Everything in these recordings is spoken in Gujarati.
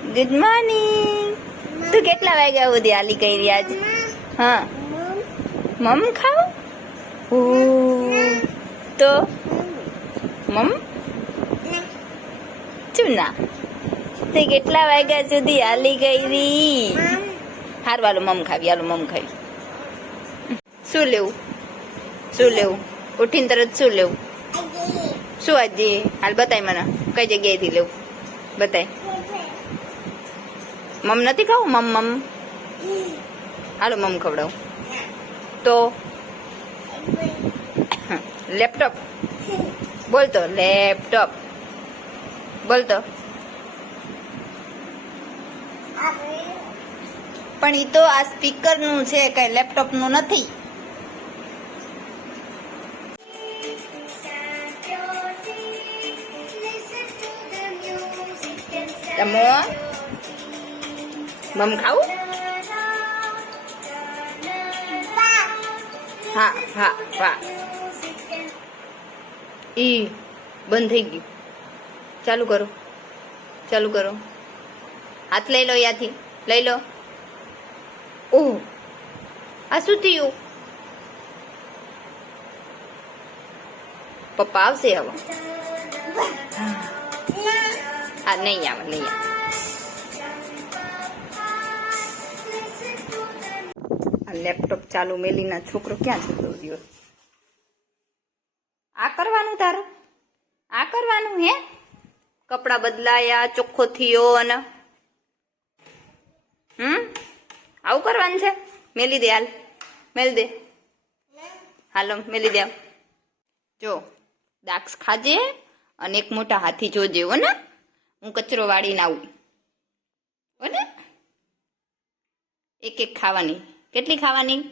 Good morning. તું કેટલા વાગ્યા સુધી હાલી કરી આજ? હા, મમ ખાવ? તો મમ ચૂના તે કેટલા વાગ્યા સુધી હાલી ગઈ? હારું હાલો મમ ખાવી, હાલો મમ ખાવી. શું લેવું? શું લેવું? ઉઠીને તરત શું લેવું? શું આજે? હાલ બતાય મને કઈ જગ્યાએથી લેવું, બતાય. મમ નથી ખાવું? મમ હાલો મમ ખવડાવું. તો લેપટોપ બોલતો, લેપટોપ બોલતો. પણ ઈ તો આ સ્પીકર નું છે, કઈ લેપટોપ નું નથી. મમ ખાવું? હા હા હા. ઈ બંધ થઈ ગયું. ચાલુ કરો, ચાલુ કરો. હાથ લઈ લો, યાથી લઈ લો. ઓહ, આ શું થયું? પપ્પા આવશે હવે. હા નહીં આવે, નહીં આવે. લેપટોપ ચાલુ મેલીના છોકરો ક્યાં જતો રહ્યો? આ કરવાનું તારું? આ કરવાનું હે? કપડા બદલાયા, ચોખ્ખો થયો અને આવું કરવાનું છે? મેલી દે, હાલ મેલી દે. હાલો મેલી દે. જો દાક્ષ ખાજે અને એક મોટા હાથી જોજે હો ને. હું કચરો વાળીને આવું હો ને. એક એક ખાવાની. કેટલી ખાવાની?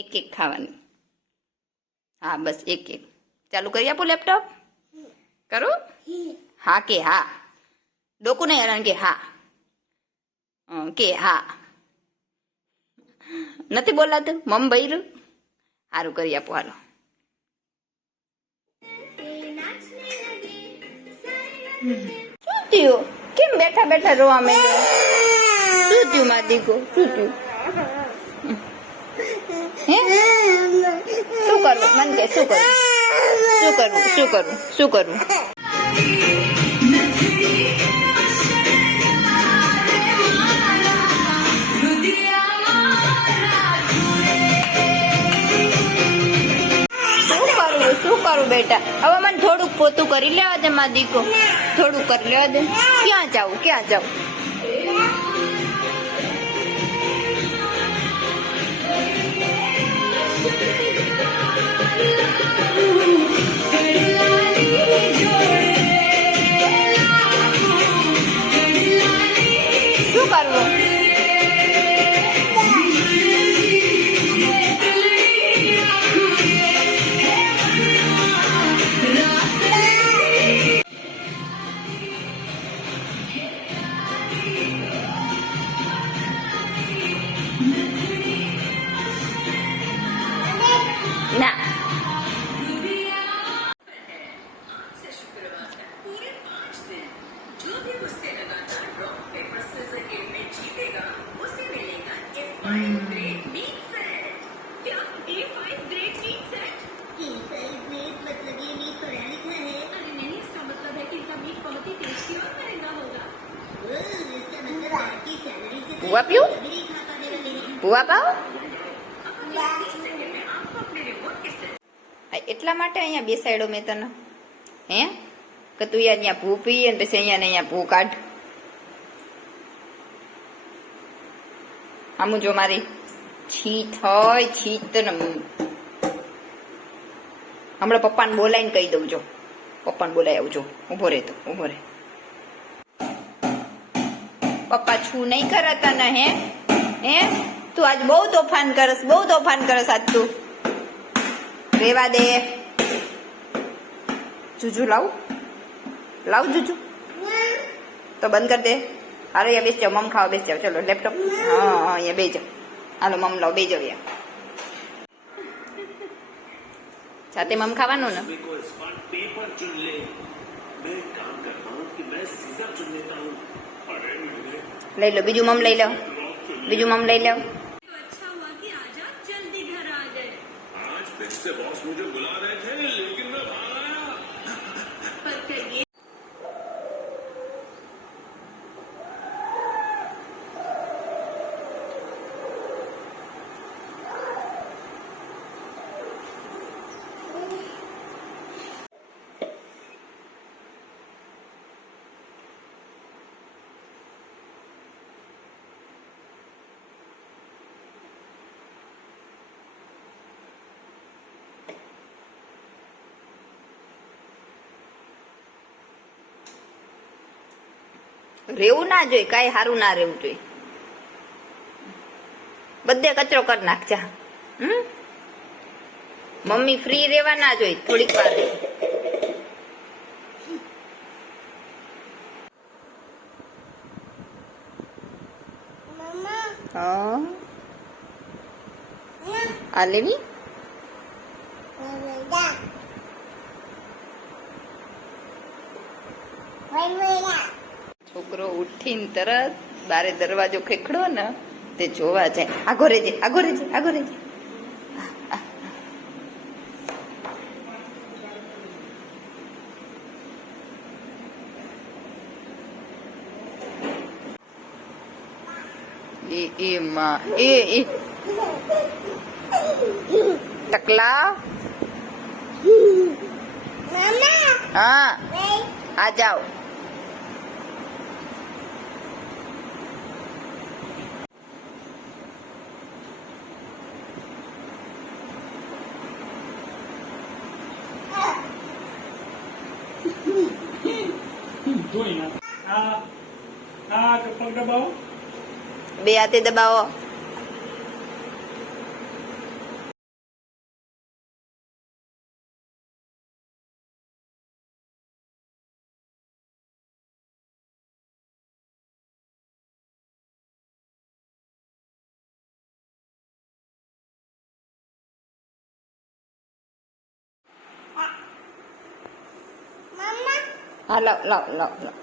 એક એક ખાવાની. હા બસ એક એક. ચાલુ કરી આપો લેપટોપ? કરું? હા કે હા? ડોકું નહીં હરણ કે હા કે હા. નથી બોલાતું? મમ બૈરું. સારું કરી આપો હાલો. શું થયું? કેમ બેઠા બેઠા રોવા માંડ્યો? શું થયું મારા દીકો? શું થયું? હે શું કરવું? મને કે શું કરવું? શું કરવું? શું કરવું? શું કરવું? શું કરું બેટા? હવે મને થોડુંક પોતું કરી લેવા દે મારા દીકો. થોડુંક કરી લેવા દે. ક્યાં જાવું? ક્યાં જાવું? શું કરવું? ના ભૂવા પીવું? ભૂવા પાવ? એટલા માટે અહીંયા બેસાડ્યો મેં તને. હે કે તું અહીંયા ભૂ પી અને પછી અહીંયા ને અહીંયા ભૂ કાઢ. આમું જો મારી છીત હોય, છીત ને હમણાં પપ્પાને બોલાવીને કહી દઉં. જો પપ્પાને બોલાવી આવજો. ઉભો રહે તો ઉભો રહે. પપ્પા છું નહીં કરતા ને? હે હે તું આજ બહુ તોફાન કરસ, બહુ તોફાન કરસ આજ તું. રેવા દે. જુજુ લાવું? લાવ જુજુ તો બંધ કરી દે. હાલો અહીંયા બેસી જાઓ, મમ ખાવા બેસી જાઓ. ચલો લેપટોપ. હા અહીંયા બેસી જાઓ. હાલો મમ લાવ, બેસી જાઓ યાર. સાથે મમ ખાવાનું ને? લઈ લો બીજું મમ લઈ લો, બીજું મમ લઈ લો. अच्छा हुआ कि आज आप जल्दी घर आ गए। आज फिर से बॉस मुझे बुला रहे थे लेकिन मैं भाग आया। पर कहिए રેવું ના જોઈએ, કાંઈ સારું ના રહેવું જોઈએ. બધે કચરો કરી નાખજા. મમ્મી ફ્રી રહેવા ના જોઈએ થોડીક વાર. હા આ લેવી છોકરો ઉઠીને તરત બારે દરવાજો ખેખડો ને તે જોવા જાય. આગો રેજે, આગો રેજે, આગો રેજે. એ માં એ ટકલા હા આ જાઓ. બે હાથે દબાવો. હા લાવ લાવ લાવ લાવ.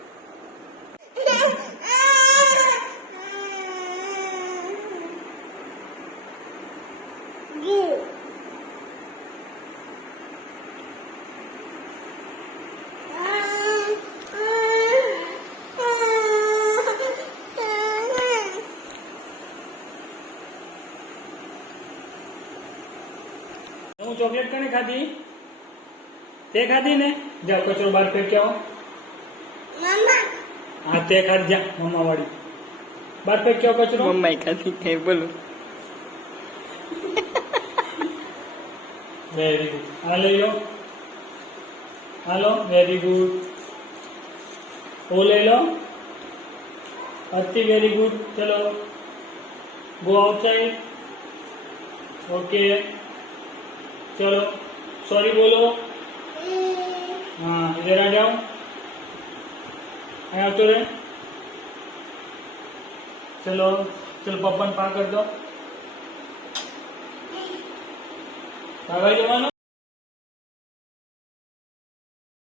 હું ચોકલેટ કને ખાધી? તે ખાધી ને? જાઓ કચરો બહાર ફેંકી આવો. હા તે ખાધી, જા મમ્મા વાળી બહાર ફેંકી આવો કચરો. મમ્મા ખાધી કઈ બોલો. Very good. આ લઈ લો, હાલો વેરી ગુડ. ઓ લઈ લો, અતિ વેરી ગુડ. ચલો ગો આઉટસાઇડ. ઓકે चलो सॉरी बोलो. हाँ इधर आ जाओ, यहाँ तो रहे. चलो चलो पप्पा ने पा कर दो. भाई जवानो